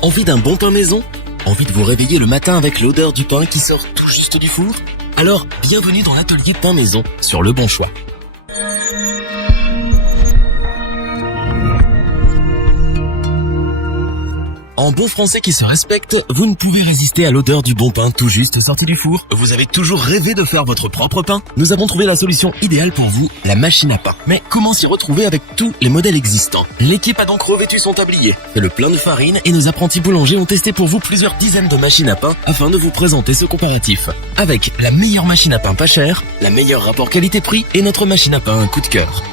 Envie d'un bon pain maison? Envie de vous réveiller le matin avec l'odeur du pain qui sort tout juste du four? Alors, bienvenue dans l'atelier Pain Maison sur Le Bon Choix. En bon français qui se respecte, vous ne pouvez résister à l'odeur du bon pain tout juste sorti du four. Vous avez toujours rêvé de faire votre propre pain? Nous avons trouvé la solution idéale pour vous, la machine à pain. Mais comment s'y retrouver avec tous les modèles existants? L'équipe a donc revêtu son tablier, fait le plein de farine et nos apprentis boulangers ont testé pour vous plusieurs dizaines de machines à pain afin de vous présenter ce comparatif. Avec la meilleure machine à pain pas chère, la meilleure rapport qualité-prix et notre machine à pain coup de cœur.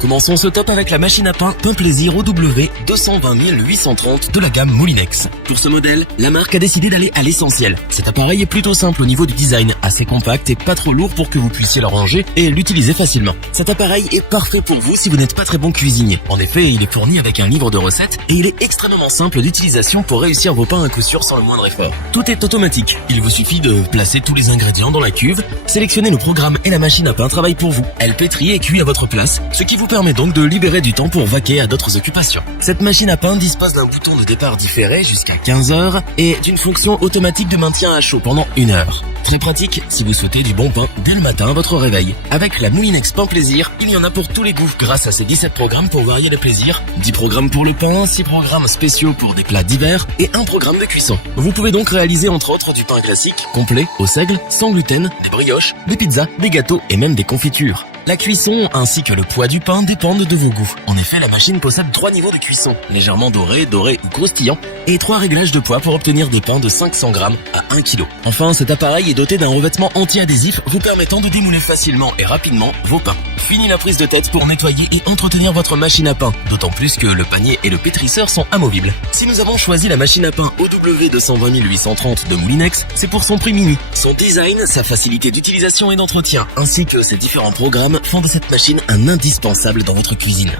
Commençons ce top avec la machine à pain Pain Plaisir OW 220830 de la gamme Moulinex. Pour ce modèle, la marque a décidé d'aller à l'essentiel. Cet appareil est plutôt simple au niveau du design, assez compact et pas trop lourd pour que vous puissiez le ranger et l'utiliser facilement. Cet appareil est parfait pour vous si vous n'êtes pas très bon cuisinier. En effet, il est fourni avec un livre de recettes et il est extrêmement simple d'utilisation pour réussir vos pains à coup sûr sans le moindre effort. Tout est automatique. Il vous suffit de placer tous les ingrédients dans la cuve, sélectionner le programme et la machine à pain travaille pour vous. Elle pétrit et cuit à votre place, ce qui vous permet donc de libérer du temps pour vaquer à d'autres occupations. Cette machine à pain dispose d'un bouton de départ différé jusqu'à 15 heures et d'une fonction automatique de maintien à chaud pendant 1 heure. Très pratique si vous souhaitez du bon pain dès le matin à votre réveil. Avec la Moulinex Pain Plaisir, il y en a pour tous les goûts grâce à ces 17 programmes pour varier les plaisirs, 10 programmes pour le pain, 6 programmes spéciaux pour des plats divers et 1 programme de cuisson. Vous pouvez donc réaliser entre autres du pain classique, complet, au seigle, sans gluten, des brioches, des pizzas, des gâteaux et même des confitures. La cuisson ainsi que le poids du pain dépendent de vos goûts. En effet, la machine possède 3 niveaux de cuisson, légèrement doré ou croustillant, et 3 réglages de poids pour obtenir des pains de 500 grammes à 1 kg. Enfin, cet appareil est doté d'un revêtement anti-adhésif vous permettant de démouler facilement et rapidement vos pains. Fini la prise de tête pour nettoyer et entretenir votre machine à pain, d'autant plus que le panier et le pétrisseur sont amovibles. Si nous avons choisi la machine à pain OW 220830 de Moulinex, c'est pour son prix mini. Son design, sa facilité d'utilisation et d'entretien, ainsi que ses différents programmes font de cette machine un indispensable dans votre cuisine.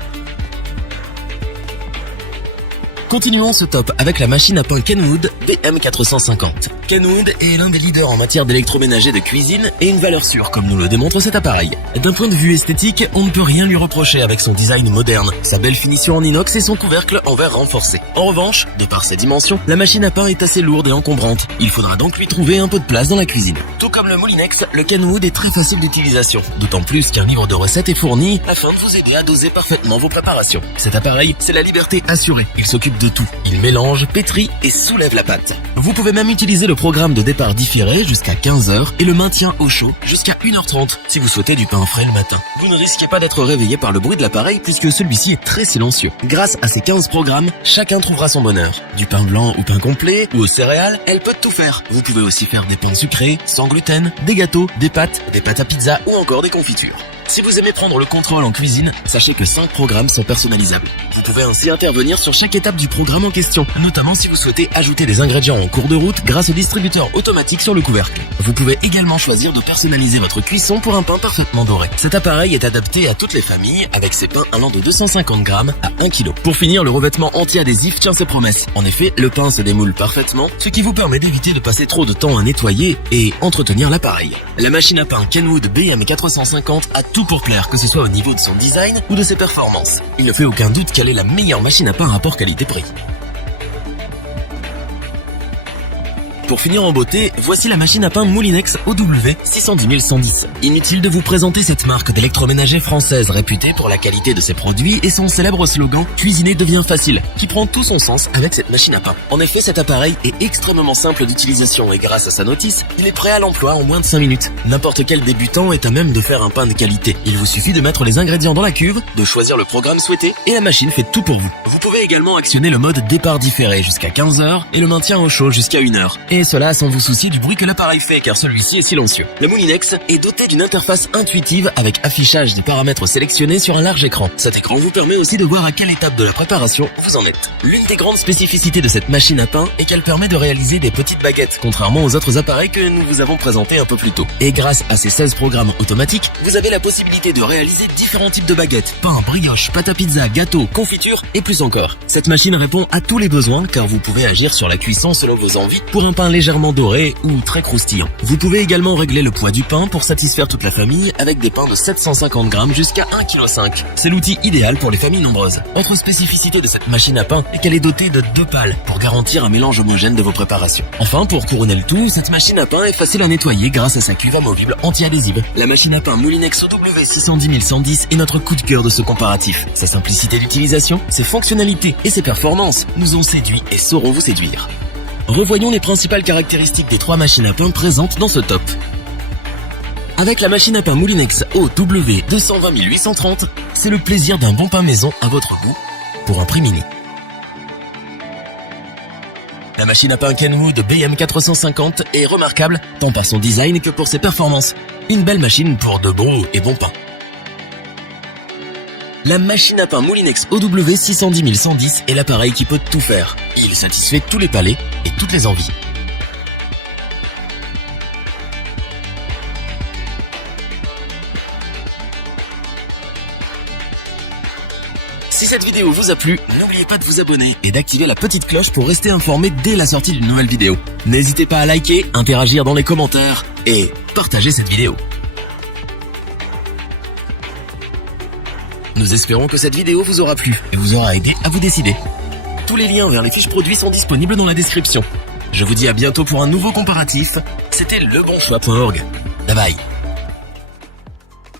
Continuons ce top avec la machine à pain Kenwood BM450. Kenwood est l'un des leaders en matière d'électroménager de cuisine et une valeur sûre comme nous le démontre cet appareil. D'un point de vue esthétique, on ne peut rien lui reprocher avec son design moderne, sa belle finition en inox et son couvercle en verre renforcé. En revanche, de par ses dimensions, la machine à pain est assez lourde et encombrante. Il faudra donc lui trouver un peu de place dans la cuisine. Tout comme le Moulinex, le Kenwood est très facile d'utilisation, d'autant plus qu'un livre de recettes est fourni afin de vous aider à doser parfaitement vos préparations. Cet appareil, c'est la liberté assurée. Il s'occupe de tout. Il mélange, pétrit et soulève la pâte. Vous pouvez même utiliser le programme de départ différé jusqu'à 15 heures et le maintien au chaud jusqu'à 1h30 si vous souhaitez du pain frais le matin. Vous ne risquez pas d'être réveillé par le bruit de l'appareil puisque celui-ci est très silencieux. Grâce à ces 15 programmes, chacun trouvera son bonheur. Du pain blanc ou pain complet ou aux céréales, elle peut tout faire. Vous pouvez aussi faire des pains sucrés, sans gluten, des gâteaux, des pâtes à pizza ou encore des confitures. Si vous aimez prendre le contrôle en cuisine, sachez que 5 programmes sont personnalisables. Vous pouvez ainsi intervenir sur chaque étape du programme en question, notamment si vous souhaitez ajouter des ingrédients en cours de route grâce au distributeur automatique sur le couvercle. Vous pouvez également choisir de personnaliser votre cuisson pour un pain parfaitement doré. Cet appareil est adapté à toutes les familles avec ses pains allant de 250 grammes à 1 kg. Pour finir, le revêtement anti-adhésif tient ses promesses. En effet, le pain se démoule parfaitement, ce qui vous permet d'éviter de passer trop de temps à nettoyer et entretenir l'appareil. La machine à pain Kenwood BM450 a tout pour plaire, que ce soit au niveau de son design ou de ses performances. Il ne fait aucun doute qu'elle est la meilleure machine à pain rapport qualité-prix. Pour finir en beauté, voici la machine à pain Moulinex OW 610110. Inutile de vous présenter cette marque d'électroménager française réputée pour la qualité de ses produits et son célèbre slogan « Cuisiner devient facile » qui prend tout son sens avec cette machine à pain. En effet, cet appareil est extrêmement simple d'utilisation et grâce à sa notice, il est prêt à l'emploi en moins de 5 minutes. N'importe quel débutant est à même de faire un pain de qualité. Il vous suffit de mettre les ingrédients dans la cuve, de choisir le programme souhaité et la machine fait tout pour vous. Vous pouvez également actionner le mode départ différé jusqu'à 15 heures et le maintien au chaud jusqu'à 1 heure. Et cela sans vous soucier du bruit que l'appareil fait car celui-ci est silencieux. Le Moulinex est doté d'une interface intuitive avec affichage des paramètres sélectionnés sur un large écran. Cet écran vous permet aussi de voir à quelle étape de la préparation vous en êtes. L'une des grandes spécificités de cette machine à pain est qu'elle permet de réaliser des petites baguettes, contrairement aux autres appareils que nous vous avons présentés un peu plus tôt. Et grâce à ces 16 programmes automatiques, vous avez la possibilité de réaliser différents types de baguettes, pain, brioche, pâte à pizza, gâteau, confiture et plus encore. Cette machine répond à tous les besoins car vous pouvez agir sur la cuisson selon vos envies pour un pain pain légèrement doré ou très croustillant. Vous pouvez également régler le poids du pain pour satisfaire toute la famille avec des pains de 750 grammes jusqu'à 1,5 kg. C'est l'outil idéal pour les familles nombreuses. Autre spécificité de cette machine à pain est qu'elle est dotée de 2 pales pour garantir un mélange homogène de vos préparations. Enfin, pour couronner le tout, cette machine à pain est facile à nettoyer grâce à sa cuve amovible anti-adhésive. La machine à pain Moulinex OW 610110 est notre coup de cœur de ce comparatif. Sa simplicité d'utilisation, ses fonctionnalités et ses performances nous ont séduits et sauront vous séduire. Revoyons les principales caractéristiques des 3 machines à pain présentes dans ce top. Avec la machine à pain Moulinex OW 220830, c'est le plaisir d'un bon pain maison à votre goût pour un prix mini. La machine à pain Kenwood BM450 est remarquable tant par son design que pour ses performances. Une belle machine pour de bons et bons pains. La machine à pain Moulinex OW 610110 est l'appareil qui peut tout faire. Il satisfait tous les palais et toutes les envies. Si cette vidéo vous a plu, n'oubliez pas de vous abonner et d'activer la petite cloche pour rester informé dès la sortie d'une nouvelle vidéo. N'hésitez pas à liker, interagir dans les commentaires et partager cette vidéo. Nous espérons que cette vidéo vous aura plu et vous aura aidé à vous décider. Tous les liens vers les fiches produits sont disponibles dans la description. Je vous dis à bientôt pour un nouveau comparatif. C'était lebonchoix.org. Bye bye.